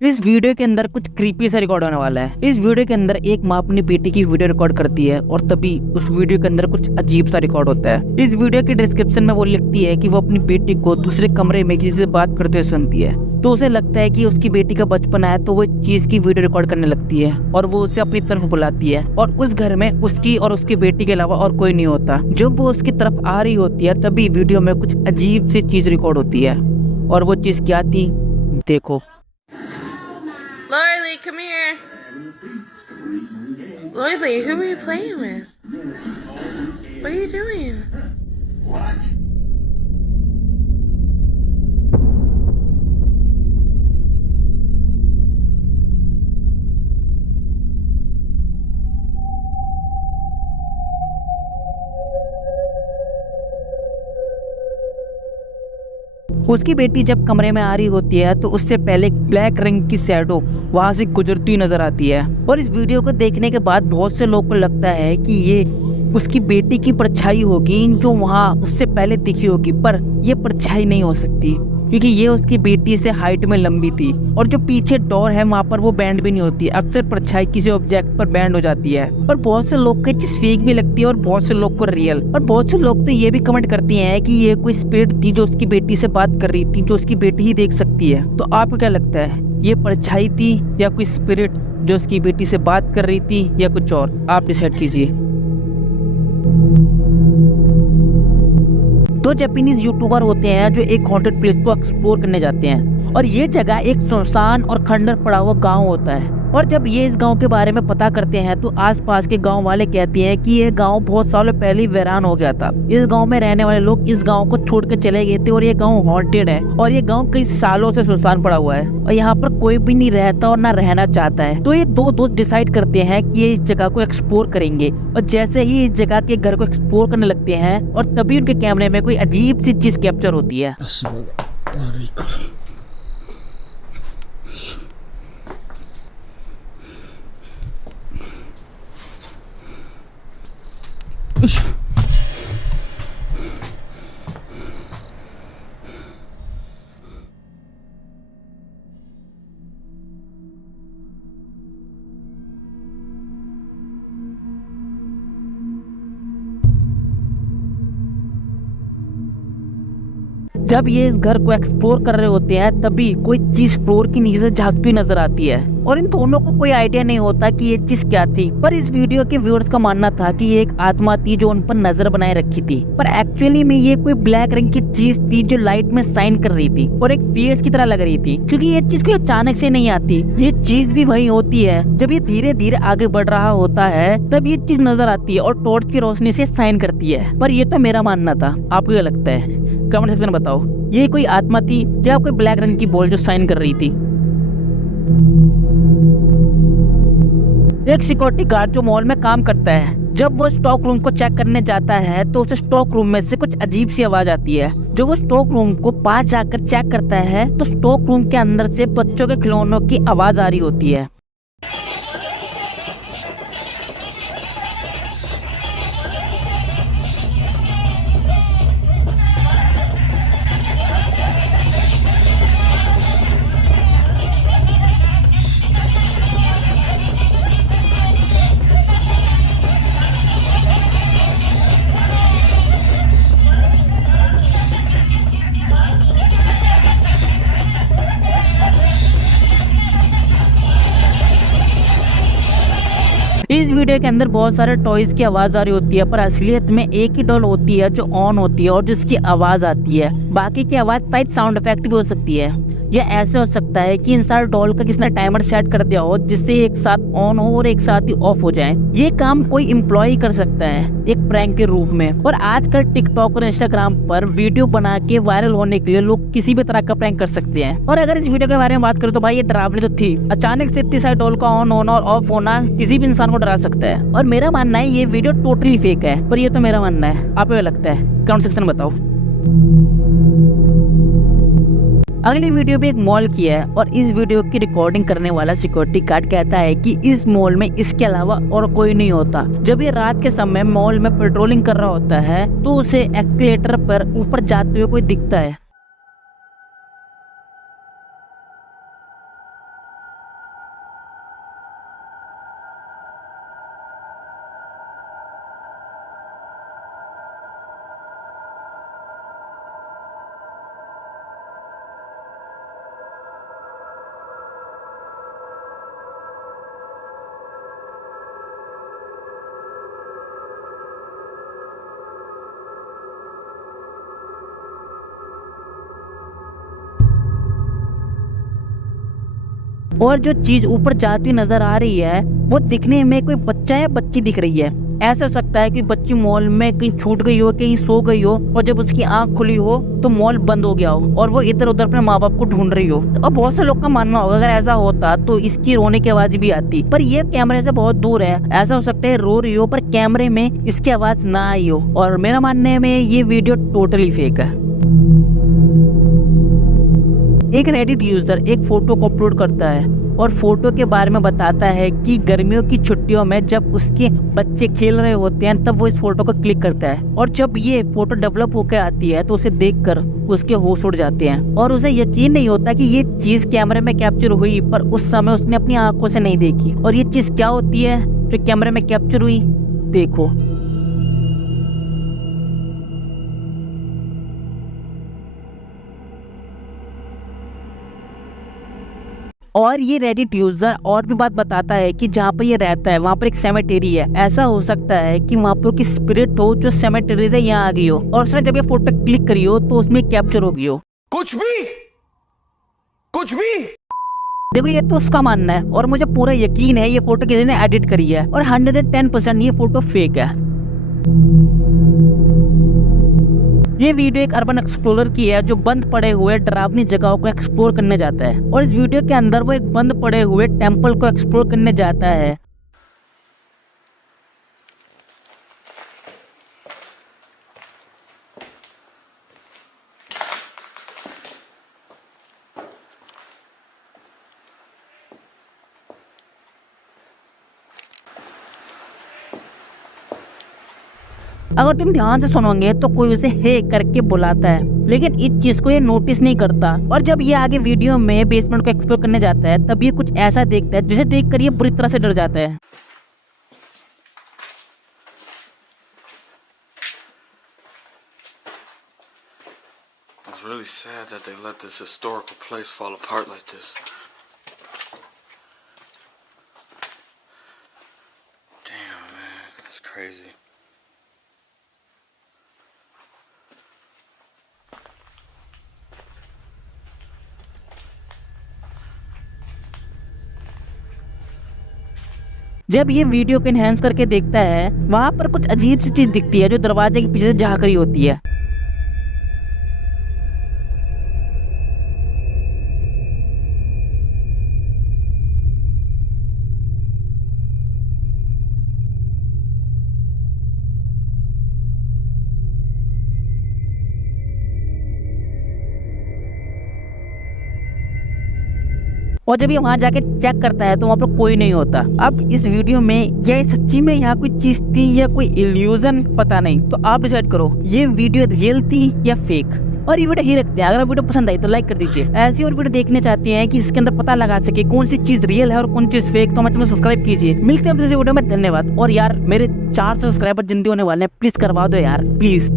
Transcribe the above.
इस वीडियो के अंदर कुछ क्रीपी सा रिकॉर्ड होने वाला है। इस वीडियो के अंदर एक माँ अपनी बेटी की वीडियो रिकॉर्ड करती है और तभी उस वीडियो के अंदर कुछ अजीब सा रिकॉर्ड होता है। इस वीडियो की डिस्क्रिप्शन में वो लिखती है कि वो अपनी बेटी को दूसरे कमरे में किसी से बात करते हुए सुनती है, तो उसे लगता है कि उसकी बेटी का बचपन है, तो वो इस चीज की वीडियो रिकॉर्ड करने लगती है और वो उसे अपनी तरफ बुलाती है और उस घर में उसकी और उसकी बेटी के अलावा और कोई नहीं होता। जब वो उसकी तरफ आ रही होती है तभी वीडियो में कुछ अजीब सी चीज रिकॉर्ड होती है और वो चीज क्या थी देखो। Lily, come here. Lily, who are you playing with? What are you doing? What? उसकी बेटी जब कमरे में आ रही होती है तो उससे पहले एक ब्लैक रंग की शैडो वहां से गुजरती हुई नजर आती है और इस वीडियो को देखने के बाद बहुत से लोगों को लगता है कि ये उसकी बेटी की परछाई होगी जो वहां उससे पहले दिखी होगी, पर ये परछाई नहीं हो सकती क्योंकि ये उसकी बेटी से हाइट में लंबी थी और जो पीछे डोर है वहाँ पर वो बैंड भी नहीं होती। अक्सर परछाई किसी ऑब्जेक्ट पर बैंड हो जाती है और बहुत से लोग को चीज फेक भी लगती है और बहुत से लोग को रियल। और बहुत से लोग तो ये भी कमेंट करते हैं कि ये कोई स्पिरिट थी जो उसकी बेटी से बात कर रही थी, जो उसकी बेटी ही देख सकती है। तो आपको क्या लगता है, ये परछाई थी या कोई स्पिरिट जो उसकी बेटी से बात कर रही थी या कुछ और? आप डिसाइड कीजिए। दो जापानीज यूट्यूबर होते हैं जो एक हॉन्टेड प्लेस को एक्सप्लोर करने जाते हैं और ये जगह एक सुनसान और खंडर पड़ा हुआ गांव होता है। और जब ये इस गांव के बारे में पता करते हैं तो आसपास के गांव वाले कहते हैं कि ये गांव बहुत सालों पहले वीरान हो गया था। इस गांव में रहने वाले लोग इस गांव को छोड़ के चले गए थे और ये गांव हॉन्टेड है और ये गांव कई सालों से सुनसान पड़ा हुआ है और यहाँ पर कोई भी नहीं रहता और ना रहना चाहता है। तो ये दो दोस्त डिसाइड करते हैं कि ये इस जगह को एक्सप्लोर करेंगे और जैसे ही इस जगह के घर को एक्सप्लोर करने लगते हैं और तभी उनके कैमरे में कोई अजीब सी चीज कैप्चर होती है। जब ये इस घर को एक्सप्लोर कर रहे होते हैं तभी कोई चीज फ्लोर की नीचे से झांकती हुई नजर आती है और इन दोनों को कोई आइडिया नहीं होता कि ये चीज क्या थी। पर इस वीडियो के व्यूअर्स का मानना था कि ये एक आत्मा थी जो उन पर नजर बनाए रखी थी, पर एक्चुअली में ये कोई ब्लैक रंग की चीज थी जो लाइट में शाइन कर रही थी और एक फेस की तरह लग रही थी। क्योंकि ये चीज कोई अचानक से नहीं आती, ये चीज भी वही होती है जब ये धीरे धीरे आगे बढ़ रहा होता है तब ये चीज नजर आती है और टॉर्च की रोशनी से शाइन करती है। पर ये तो मेरा मानना था, आपको क्या लगता है? कमेंट सेक्शन में बताओ, ये कोई आत्मा थी या कोई ब्लैक रंग की बॉल जो शाइन कर रही थी? एक सिक्योरिटी गार्ड जो मॉल में काम करता है, जब वो स्टॉक रूम को चेक करने जाता है तो उसे स्टॉक रूम में से कुछ अजीब सी आवाज आती है। जो वो स्टॉक रूम को पास जाकर चेक करता है तो स्टॉक रूम के अंदर से बच्चों के खिलौनों की आवाज आ रही होती है। इस वीडियो के अंदर बहुत सारे टॉयज की आवाज आ रही होती है, पर असलियत में एक ही डॉल होती है जो ऑन होती है और जिसकी आवाज आती है। बाकी की आवाज शायद साउंड इफेक्ट भी हो सकती है या ऐसे हो सकता है कि इन सारे डॉल का किसी ने टाइमर सेट कर दिया हो जिससे एक साथ ऑन हो और एक साथ ही ऑफ हो जाए। ये काम कोई एम्प्लॉय कर सकता है एक प्रैंक के रूप में। और आजकल टिकटॉक और इंस्टाग्राम पर वीडियो बना के वायरल होने के लिए लोग किसी भी तरह का प्रैंक कर सकते हैं। और अगर इस वीडियो के बारे में बात करें तो भाई ये डरावनी तो थी। अचानक से इतनी सारी डॉल का ऑन होना और ऑफ होना किसी भी इंसान को डरा सकता है। और मेरा मानना है ये वीडियो टोटली फेक है, पर ये तो मेरा मानना है। आपको क्या लगता है? कमेंट सेक्शन में बताओ। अगली वीडियो भी एक मॉल की है और इस वीडियो की रिकॉर्डिंग करने वाला सिक्योरिटी गार्ड कहता है कि इस मॉल में इसके अलावा और कोई नहीं होता। जब ये रात के समय मॉल में पेट्रोलिंग कर रहा होता है तो उसे एस्केलेटर पर ऊपर जाते हुए कोई दिखता है। और जो चीज ऊपर जाती हुई नजर आ रही है वो दिखने में कोई बच्चा या बच्ची दिख रही है। ऐसा हो सकता है कि बच्ची मॉल में कहीं छूट गई हो, कहीं सो गई हो और जब उसकी आंख खुली हो तो मॉल बंद हो गया हो और वो इधर उधर अपने माँ बाप को ढूंढ रही हो। तो अब बहुत से लोग का मानना होगा अगर ऐसा होता तो इसकी रोने की आवाज भी आती, पर ये कैमरे से बहुत दूर है। ऐसा हो सकता है रो रही हो पर कैमरे में इसकी आवाज ना आई हो। और मेरा मानने में ये वीडियो टोटली फेक है। एक रेडिट यूजर एक फोटो को अपलोड करता है और फोटो के बारे में बताता है कि गर्मियों की छुट्टियों में जब उसके बच्चे खेल रहे होते हैं तब वो इस फोटो को क्लिक करता है और जब ये फोटो डेवलप होकर आती है तो उसे देखकर उसके होश उड़ जाते हैं और उसे यकीन नहीं होता कि ये चीज कैमरे में कैप्चर हुई, पर उस समय उसने अपनी आंखों से नहीं देखी। और ये चीज क्या होती है जो कैमरे में कैप्चर हुई, देखो। और ये रेडिट यूजर और भी बात बताता है कि जहाँ पर ये रहता है वहाँ पर एक सेमेटेरी है। ऐसा हो सकता है कि वहाँ पर की स्पिरिट हो जो सेमेटेरी से यहाँ आ गई हो और उसने जब ये फोटो क्लिक करी हो तो उसमें कैप्चर हो गई हो। कुछ भी देखो, ये तो उसका मानना है और मुझे पूरा यकीन है ये फोटो किसी ने एडिट करी है और 110% ये फोटो फेक है। ये वीडियो एक अर्बन एक्सप्लोरर की है जो बंद पड़े हुए डरावनी जगहों को एक्सप्लोर करने जाता है और इस वीडियो के अंदर वो एक बंद पड़े हुए टेंपल को एक्सप्लोर करने जाता है। अगर तुम ध्यान से सुनोगे तो कोई उसे हे करके बुलाता है, लेकिन इस चीज को ये नोटिस नहीं करता। और जब ये आगे वीडियो में बेसमेंट को एक्सप्लोर करने जाता है तब ये कुछ ऐसा देखता है जिसे देखकर ये बुरी तरह से डर जाता है। It's really sad that they let this historical place fall apart like this. Damn, man, that's crazy. जब ये वीडियो को एनहेंस करके देखता है वहाँ पर कुछ अजीब सी चीज दिखती है जो दरवाजे के पीछे से झांक रही होती है। और जब ये वहां जाके चेक करता है तो वहां पर कोई नहीं होता। अब इस वीडियो में ये सच्ची में यहाँ कोई चीज थी या कोई इल्यूजन, पता नहीं। तो आप डिसाइड करो ये वीडियो रियल थी या फेक। और ये वीडियो ही रखते हैं। अगर वीडियो पसंद आई तो लाइक कर दीजिए। ऐसी और वीडियो देखने चाहते हैं कि इसके अंदर पता लगा सके कौन सी चीज रियल है और कौन सी चीज फेक, तो हमारे चैनल सब्सक्राइब कीजिए। मिलते हैं अपने वीडियो में। धन्यवाद। और यार मेरे 400 सब्सक्राइबर जिंदगी होने वाले हैं, प्लीज करवा दो यार, प्लीज।